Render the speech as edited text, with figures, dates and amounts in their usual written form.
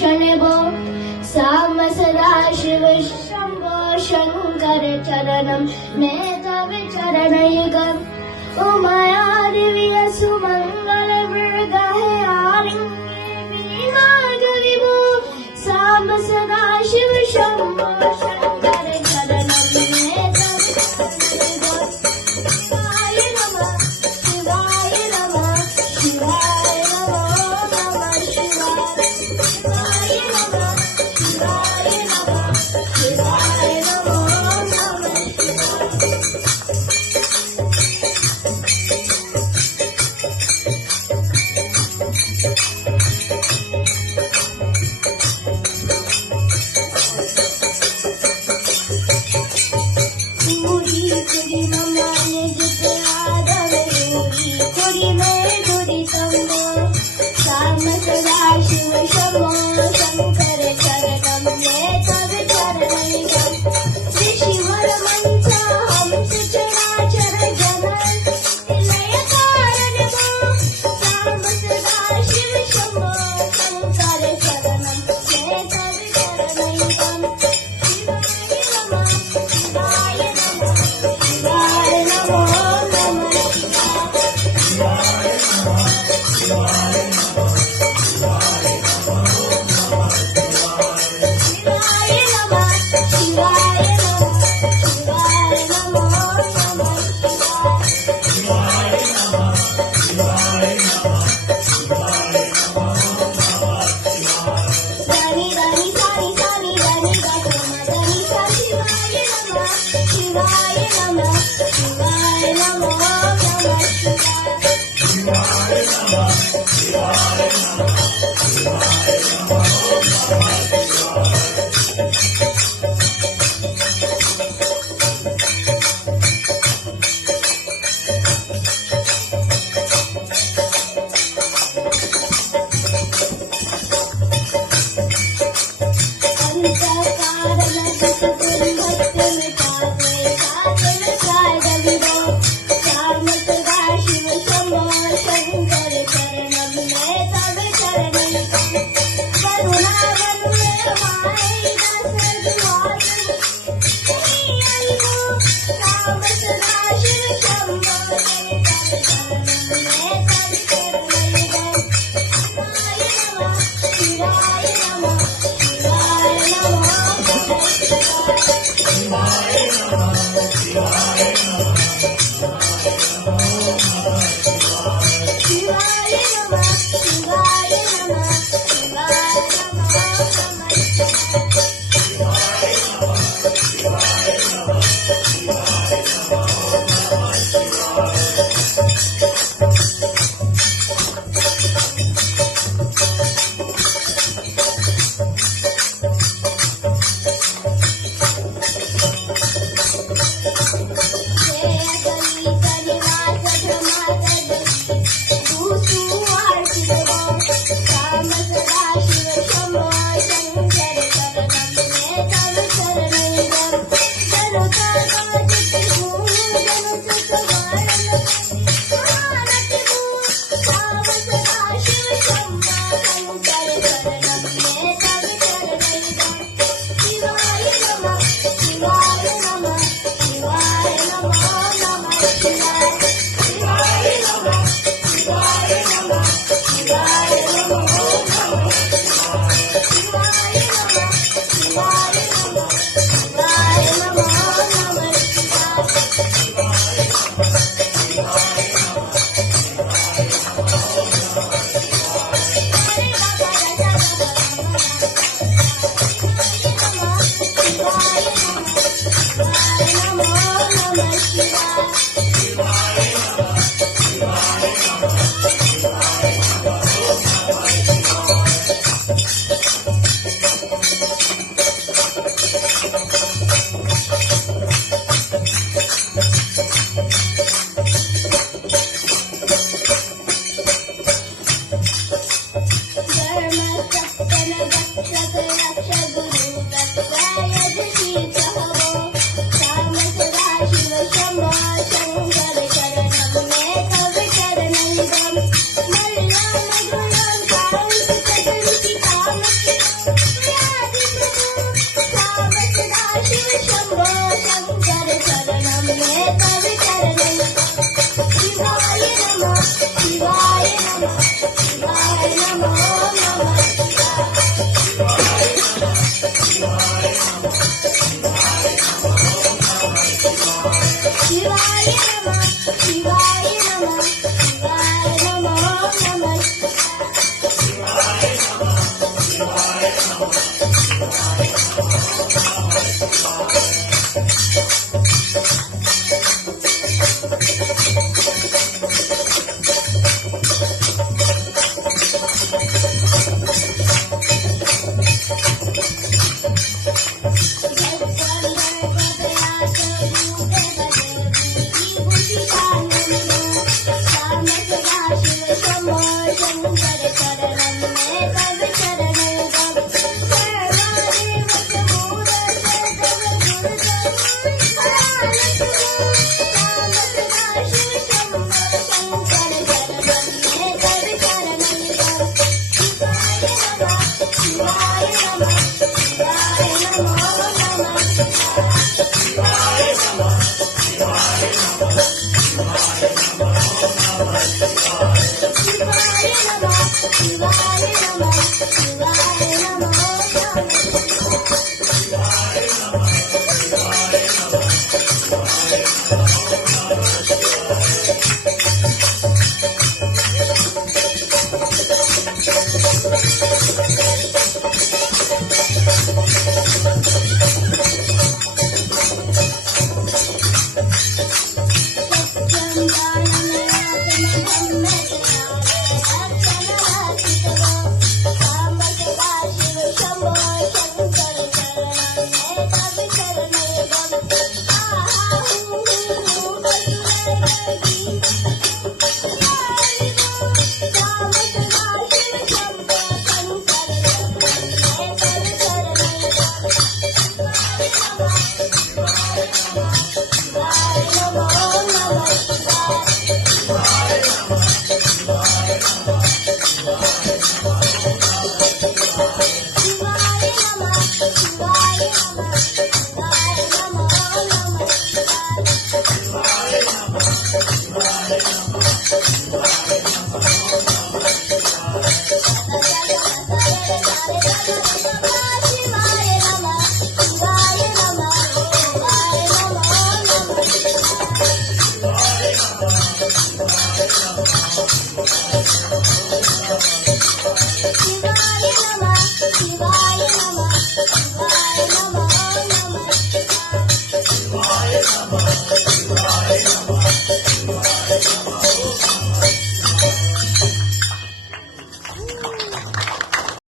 शनिभो साम सदा शिव शंभो शंकर चरणम मैं तव चरणयुगम उमया दिव्य सुमंगल वृगाहे आलिंगे विनाद विभो साम सदा शिव शंभो शंकर चरणम मैं तव चरणयुगम शिवाय नमः शिवाय नमः शिवाय नमः शिवाय नमः शिवाय नमः शिवाय नमः कुड़ी ममाने जित आदर कुड़ी में कुड़ी तंबो साम सदा शिव शंभो शंकर चरणम मैं तव चरणयुगम ऋषिवर मंच हंस चराचर जनन लय कारण भो साम सदा शिव शंभो शंकर चरणम मैं तव चरणयुगम शिवाय नमः शिवाय नमः शिवाय नमो शिवाय नमः शिवाय नमः शिवाय नमो नमः दानी दानी सानी सानी दानी गामा दानी सा शिवाय नमः शिवाय नमः शिवाय नमो नमः सारे